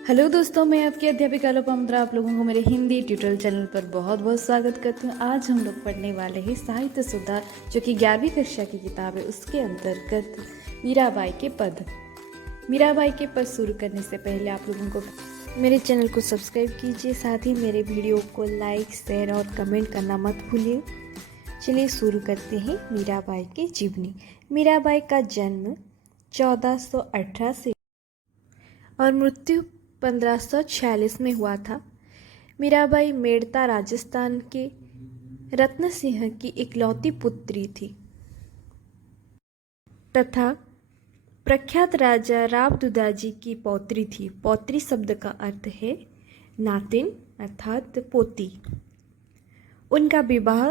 Hello दोस्तों, मैं आपकी अध्यापिका लोपामुद्रा आप लोगों को मेरे हिंदी ट्यूटोरियल चैनल पर बहुत बहुत स्वागत करती हूँ। आज हम लोग पढ़ने वाले हैं साहित्य सुधा, जो कि 11वीं कक्षा की किताब है। उसके अंतर्गत मीराबाई के पद। मीराबाई के पद शुरू करने से पहले आप लोगों को मेरे चैनल को सब्सक्राइब कीजिए, साथ ही मेरे वीडियो को लाइक, शेयर और कमेंट करना मत भूलिए। चलिए शुरू करते हैं मीराबाई की जीवनी। मीराबाई का जन्म 1418 से और मृत्यु 1546 में हुआ था। मीराबाई मेड़ता राजस्थान के रत्न सिंह की इकलौती पुत्री थी तथा प्रख्यात राजा राव दुदाजी की पौत्री थी। पौत्री शब्द का अर्थ है नातिन अर्थात पोती। उनका विवाह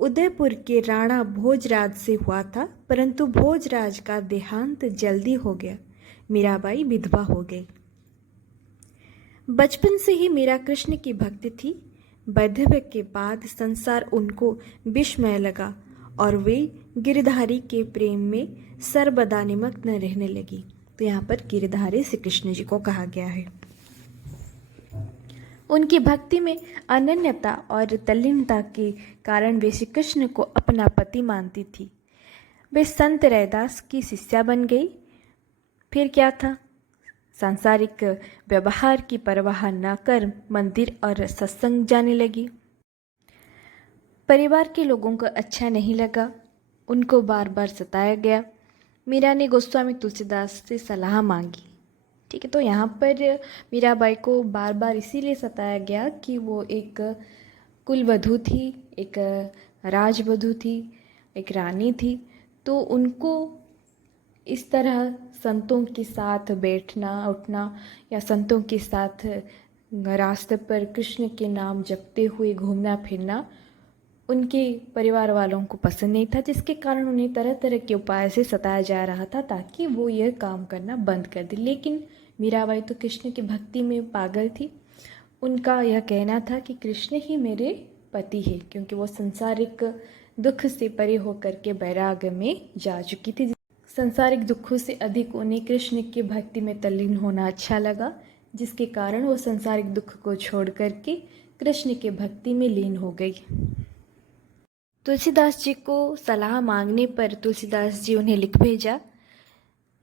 उदयपुर के राणा भोजराज से हुआ था, परंतु भोजराज का देहांत जल्दी हो गया। मीराबाई विधवा हो गई। बचपन से ही मीरा कृष्ण की भक्ति थी। वैधव्य के बाद संसार उनको विस्मय लगा और वे गिरधारी के प्रेम में सर्वदा निमग्न रहने लगी। तो यहाँ पर गिरधारी श्री कृष्ण जी को कहा गया है। उनकी भक्ति में अनन्यता और तल्लीनता के कारण वे श्री कृष्ण को अपना पति मानती थी। वे संत रैदास की शिष्या बन गई। फिर क्या था, सांसारिक व्यवहार की परवाह न कर मंदिर और सत्संग जाने लगी। परिवार के लोगों को अच्छा नहीं लगा, उनको बार बार सताया गया। मीरा ने गोस्वामी तुलसीदास से सलाह मांगी। ठीक है, तो यहाँ पर मीराबाई को बार बार इसीलिए सताया गया कि वो एक कुलवधू थी, एक राजवधू थी, एक रानी थी। तो उनको इस तरह संतों के साथ बैठना उठना या संतों के साथ रास्ते पर कृष्ण के नाम जपते हुए घूमना फिरना उनके परिवार वालों को पसंद नहीं था, जिसके कारण उन्हें तरह तरह के उपाय से सताया जा रहा था ताकि वो यह काम करना बंद कर दे। लेकिन मीराबाई तो कृष्ण की भक्ति में पागल थी। उनका यह कहना था कि कृष्ण ही मेरे पति है, क्योंकि वो संसारिक दुख से परे होकर के वैराग्य में जा चुकी थी। संसारिक दुखों से अधिक उन्हें कृष्ण की भक्ति में तल्लीन होना अच्छा लगा, जिसके कारण वो संसारिक दुख को छोड़ करके कृष्ण के भक्ति में लीन हो गई। तुलसीदास जी को सलाह मांगने पर तुलसीदास जी उन्हें लिख भेजा,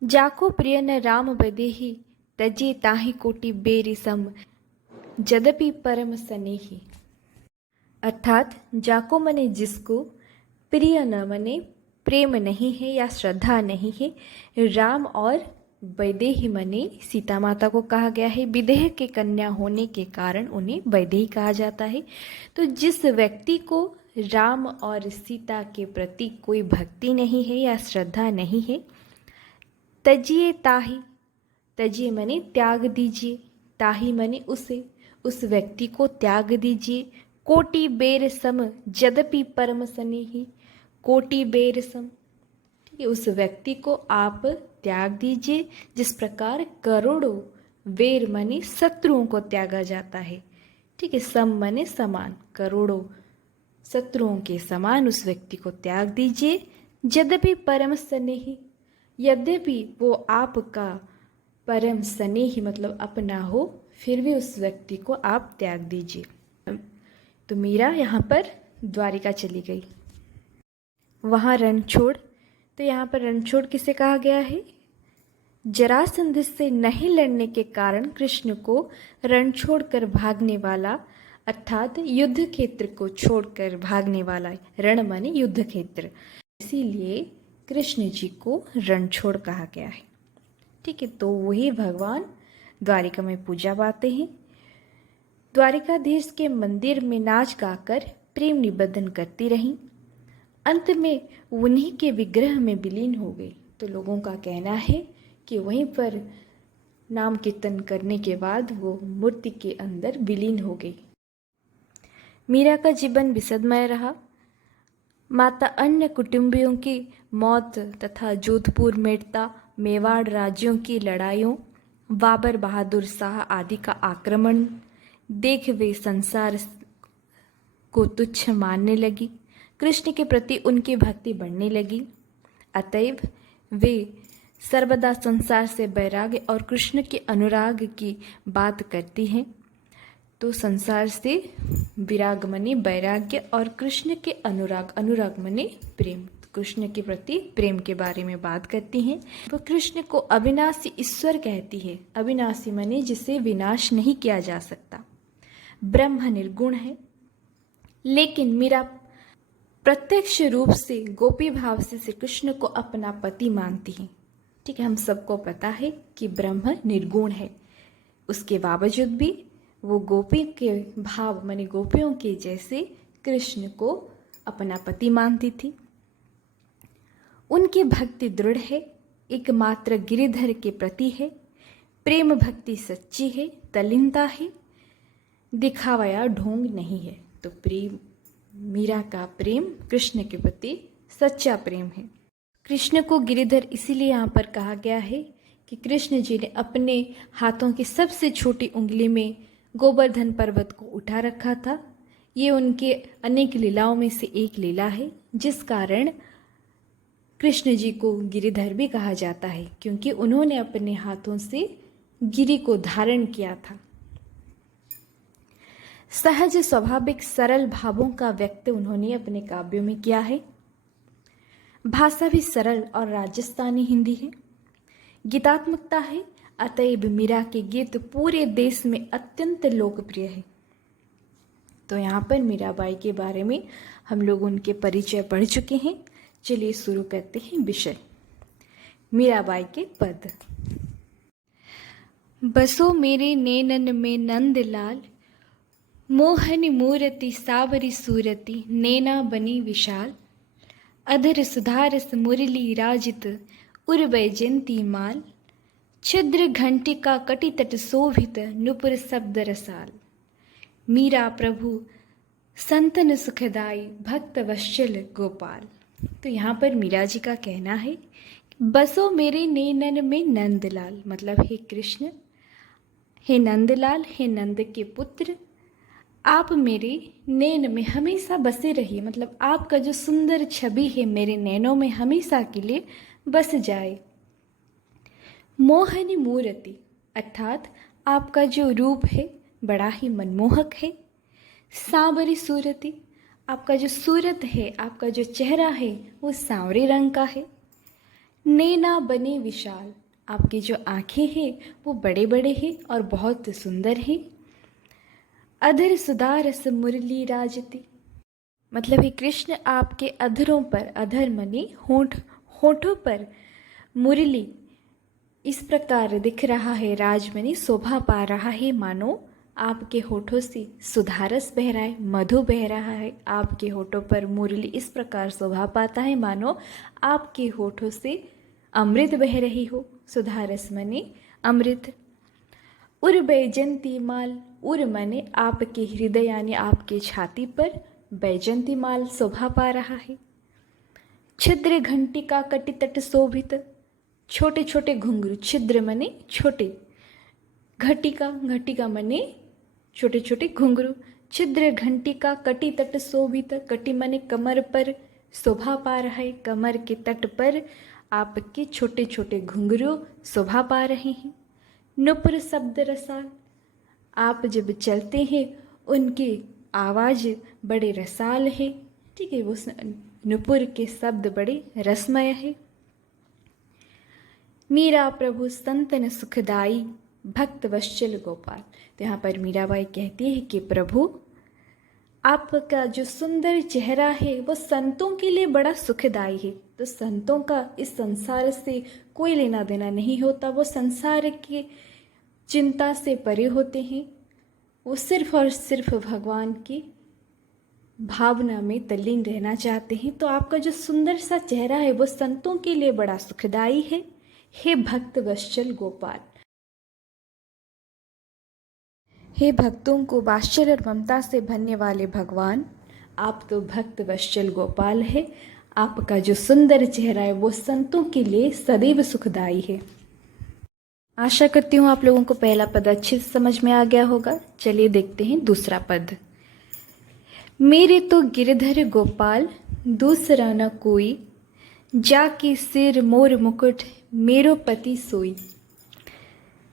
जाको प्रिय न राम बदेही, तजे ताहि कोटि बेरी सम, जदपि परम सनेही। अर्थात जाको मने जिसको, प्रिय न मने प्रेम नहीं है या श्रद्धा नहीं है, राम और वैदेही मने सीता माता को कहा गया है। विदेह के कन्या होने के कारण उन्हें वैदेही कहा जाता है। तो जिस व्यक्ति को राम और सीता के प्रति कोई भक्ति नहीं है या श्रद्धा नहीं है, तजिए ताही, तजिए मने त्याग दीजिए, ताही मने उसे, उस व्यक्ति को त्याग दीजिए। कोटि बेर सम यद्यपि परम स्नेही, कोटि बेर सम, ठीक है, उस व्यक्ति को आप त्याग दीजिए जिस प्रकार करोड़ों बेर मने शत्रुओं को त्यागा जाता है। ठीक है, सम मने समान, करोड़ों शत्रुओं के समान उस व्यक्ति को त्याग दीजिए। यद्यपि परम स्नेही, यद्यपि वो आपका परम स्नेही मतलब अपना हो, फिर भी उस व्यक्ति को आप त्याग दीजिए। तो मीरा यहाँ पर द्वारिका चली गई, वहाँ रणछोड़। तो यहाँ पर रणछोड़ किसे कहा गया है, जरासंध से नहीं लड़ने के कारण कृष्ण को रण छोड़कर भागने वाला, अर्थात युद्ध क्षेत्र को छोड़कर भागने वाला। रण माने युद्ध क्षेत्र, इसीलिए कृष्ण जी को रणछोड़ कहा गया है। ठीक है, तो वही भगवान द्वारिका में पूजा पाते हैं। द्वारिकाधीश के मंदिर में नाच गाकर प्रेम निवेदन करती रहीं। अंत में उन्हीं के विग्रह में विलीन हो गई। तो लोगों का कहना है कि वहीं पर नाम कीर्तन करने के बाद वो मूर्ति के अंदर विलीन हो गई। मीरा का जीवन विषदमय रहा। माता अन्य कुटुंबियों की मौत तथा जोधपुर, मेड़ता, मेवाड़ राज्यों की लड़ाइयों, बाबर बहादुर शाह आदि का आक्रमण देख वे संसार को तुच्छ मानने लगी। कृष्ण के प्रति उनकी भक्ति बढ़ने लगी। अतएव वे सर्वदा संसार से वैराग्य और कृष्ण के अनुराग की बात करती हैं। तो संसार से विराग मने वैराग्य और कृष्ण के अनुराग, अनुराग मने प्रेम, कृष्ण के प्रति प्रेम के बारे में बात करती हैं। वो कृष्ण को अविनाशी ईश्वर कहती है। अविनाशी मने जिसे विनाश नहीं किया जा सकता। ब्रह्म निर्गुण है, लेकिन मीरा प्रत्यक्ष रूप से गोपी भाव से श्री कृष्ण को अपना पति मानती है। ठीक है, हम सबको पता है कि ब्रह्म निर्गुण है, उसके बावजूद भी वो गोपी के भाव माने गोपियों के जैसे कृष्ण को अपना पति मानती थी। उनकी भक्ति दृढ़ है, एकमात्र गिरिधर के प्रति है। प्रेम भक्ति सच्ची है, तल्लीनता है, दिखावा या ढोंग नहीं है। तो प्रेम, मीरा का प्रेम कृष्ण के प्रति सच्चा प्रेम है। कृष्ण को गिरिधर इसीलिए यहाँ पर कहा गया है कि कृष्ण जी ने अपने हाथों की सबसे छोटी उंगली में गोवर्धन पर्वत को उठा रखा था। ये उनके अनेक लीलाओं में से एक लीला है, जिस कारण कृष्ण जी को गिरिधर भी कहा जाता है, क्योंकि उन्होंने अपने हाथों से गिरि को धारण किया था। सहज स्वाभाविक सरल भावों का व्यक्त उन्होंने अपने काव्यों में किया है। भाषा भी सरल और राजस्थानी हिंदी है, गीतात्मकता है, अतएव मीरा के गीत पूरे देश में अत्यंत लोकप्रिय है। तो यहाँ पर मीराबाई के बारे में हम लोग उनके परिचय पढ़ चुके हैं। चलिए शुरू करते हैं विषय। मीराबाई के पद। बसो मेरे नैनन में नंदलाल, मोहन मूरति सावरी सूरति, नैना बनी विशाल। अधर सुधारस मुरली राजित, उर वैजयंती माल। छिद्र घंटिका कटितट शोभित, नुपुर शब्द रसाल। मीरा प्रभु संतन सुखदाई, भक्त वत्सल गोपाल। तो यहाँ पर मीरा जी का कहना है, बसो मेरे नैनन में नंदलाल, मतलब हे कृष्ण, हे नंदलाल, हे नंद के पुत्र, आप मेरे नैन में हमेशा बसे रहिए। मतलब आपका जो सुंदर छवि है मेरे नैनों में हमेशा के लिए बस जाए। मोहनी मूर्ति, अर्थात आपका जो रूप है बड़ा ही मनमोहक है। सांवरी सूरति, आपका जो सूरत है, आपका जो चेहरा है वो सांवरे रंग का है। नैना बने विशाल, आपकी जो आँखें हैं वो बड़े बड़े हैं और बहुत सुंदर हैं। अधर सुधारस मुरली राजती, मतलब हे कृष्ण आपके अधरों पर, अधर मने होंठ, होंठों पर मुरली इस प्रकार दिख रहा है, राज मने शोभा पा रहा है, मानो आपके होठों से सुधारस बह रहा है, मधु बह रहा है। आपके होठों पर मुरली इस प्रकार शोभा पाता है मानो आपके होठों से अमृत बह रही हो। सुधारस मने अमृत। उर बैजंती माल, उर मने आपके हृदय यानी आपके छाती पर बैजंती माल शोभा पा रहा है। छिद्र घंटिका कटितट शोभित, छोटे छोटे घुंघरू, छिद्र मने छोटे, घटिका, घटिका मने छोटे छोटे घुंघरू। छिद्र घंटिका कटी तट शोभित, कटी मने कमर पर शोभा पा रहा है, कमर के तट पर आपके छोटे छोटे घुंघरू शोभा पा रहे हैं। नुपुर शब्द रसाल, आप जब चलते हैं उनकी आवाज़ बड़े रसाल है। ठीक है, वो नुपुर के शब्द बड़े रसमय है। मीरा प्रभु संतन सुखदाई, भक्त वत्सल गोपाल। तो यहाँ पर मीराबाई कहती है कि प्रभु आपका जो सुंदर चेहरा है वो संतों के लिए बड़ा सुखदाई है। तो संतों का इस संसार से कोई लेना देना नहीं होता, वो संसार की चिंता से परे होते हैं, वो सिर्फ और सिर्फ भगवान की भावना में तल्लीन रहना चाहते हैं। तो आपका जो सुंदर सा चेहरा है वो संतों के लिए बड़ा सुखदाई है, हे भक्त वत्सल गोपाल। हे भक्तों को वात्सल्य और ममता से भरने वाले भगवान, आप तो भक्त वत्सल गोपाल है। आपका जो सुंदर चेहरा है वो संतों के लिए सदैव सुखदाई है। आशा करती हूँ आप लोगों को पहला पद अच्छे से समझ में आ गया होगा। चलिए देखते हैं दूसरा पद। मेरे तो गिरधर गोपाल दूसरा न कोई, जाके सिर मोर मुकुट मेरो पति सोई।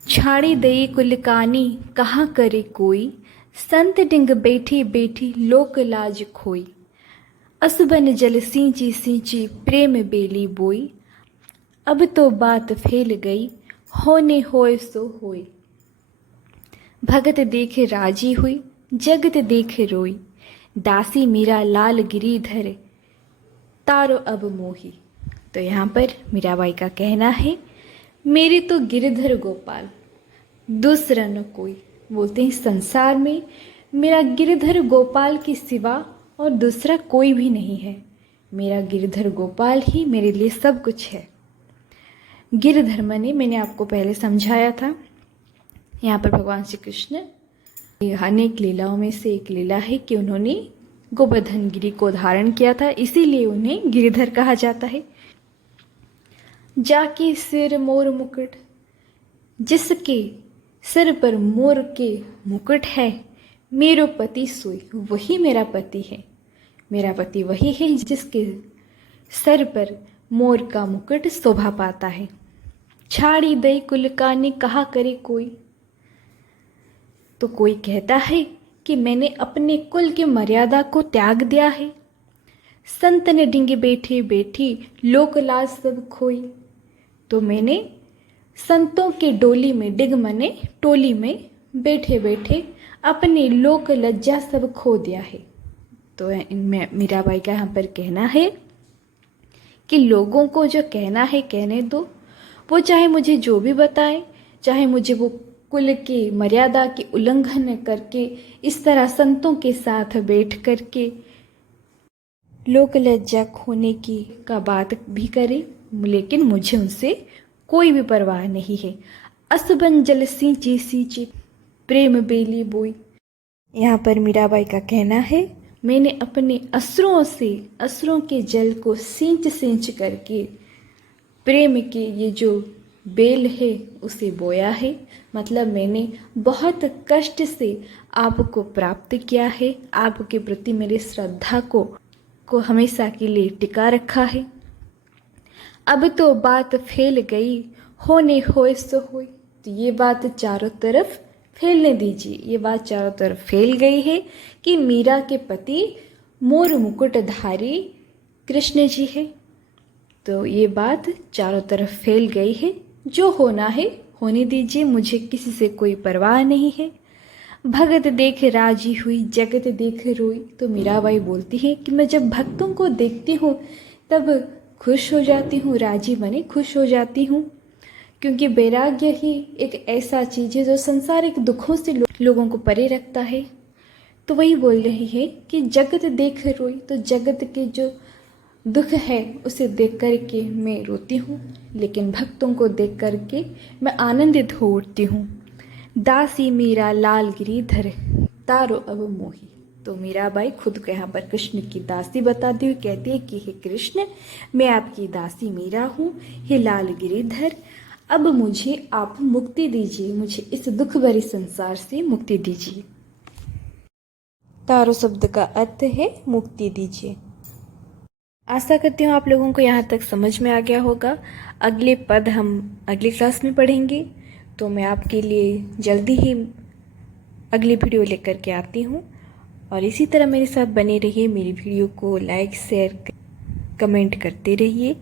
छाड़ी दई कुलकानी कहाँ करे कोई, संत डिंग बैठी बैठी लोक लाज खोई। असबन जल सींची सींची प्रेम बेली बोई, अब तो बात फैल गई होने होए सो होए। भगत देखे राजी हुई जगत देखे रोई, दासी मीरा लाल गिरीधर तारो अब मोही। तो यहाँ पर मीराबाई का कहना है, मेरे तो गिरधर गोपाल दूसरा न कोई। बोलते हैं संसार में मेरा गिरधर गोपाल के सिवा और दूसरा कोई भी नहीं है। मेरा गिरधर गोपाल ही मेरे लिए सब कुछ है। गिरधर मैंने आपको पहले समझाया था। यहाँ पर भगवान श्री कृष्ण अनेक लीलाओं में से एक लीला है कि उन्होंने गोवर्धन गिरी को धारण किया था, इसीलिए उन्हें गिरधर कहा जाता है। जाके सिर मोर मुकुट, जिसके सिर पर मोर के मुकुट है, मेरो पति सोई। वही मेरा पति है। मेरा पति वही है जिसके सर पर मोर का मुकुट शोभा पाता है। छाड़ी दई कुलकानी कहा करे कोई। तो कोई कहता है कि मैंने अपने कुल की मर्यादा को त्याग दिया है। संत ने डिंगे बैठे बैठी लोक लाज सब खोई। तो मैंने संतों के डोली में, डिग मने टोली में बैठे बैठे अपनी लोक लज्जा सब खो दिया है। तो इनमें मीराबाई का यहाँ पर कहना है कि लोगों को जो कहना है कहने दो, वो चाहे मुझे जो भी बताएं, चाहे मुझे वो कुल की मर्यादा की उल्लंघन करके इस तरह संतों के साथ बैठ करके लोक लज्जा खोने की का बात भी करे, लेकिन मुझे उनसे कोई भी परवाह नहीं है। असबन जल सींची सींची प्रेम बेली बोई। यहाँ पर मीराबाई का कहना है, मैंने अपने असुरों से असुरों के जल को सींच सींच करके प्रेम के ये जो बेल है उसे बोया है। मतलब मैंने बहुत कष्ट से आपको प्राप्त किया है, आपके प्रति मेरी श्रद्धा को हमेशा के लिए टिका रखा है। अब तो बात फैल गई होने होए सो होए। तो ये बात चारों तरफ फैलने दीजिए। ये बात चारों तरफ फैल गई है कि मीरा के पति मोर मुकुटधारी कृष्ण जी है। तो ये बात चारों तरफ फैल गई है। जो होना है होने दीजिए, मुझे किसी से कोई परवाह नहीं है। भगत देख राजी हुई जगत देख रोई। तो मीराबाई बोलती है कि मैं जब भक्तों को देखती हूँ तब खुश हो जाती हूँ, राजी बने खुश हो जाती हूँ, क्योंकि वैराग्य ही एक ऐसा चीज़ है जो संसारिक दुखों से लोगों को परे रखता है। तो वही बोल रही है कि जगत देख रोई। तो जगत के जो दुख है उसे देख कर के मैं रोती हूँ, लेकिन भक्तों को देख कर के मैं आनंदित हो उठती हूँ। दासी मीरा लाल गिरीधर तारो अब मोही। तो मीराबाई खुद को यहाँ पर कृष्ण की दासी बताती हुई कहती है कि हे कृष्ण, मैं आपकी दासी मीरा हूँ, हे लाल गिरीधर, अब मुझे आप मुक्ति दीजिए, मुझे इस दुख भरे संसार से मुक्ति दीजिए। तारो शब्द का अर्थ है मुक्ति दीजिए। आशा करती हूँ आप लोगों को यहाँ तक समझ में आ गया होगा। अगले पद हम अगली क्लास में पढ़ेंगे, तो मैं आपके लिए जल्दी ही अगली वीडियो लेकर के आती हूँ। और इसी तरह मेरे साथ बने रहिए, मेरी वीडियो को लाइक शेयर कमेंट करते रहिए,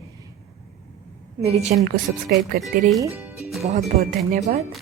मेरे चैनल को सब्सक्राइब करते रहिए। बहुत बहुत धन्यवाद।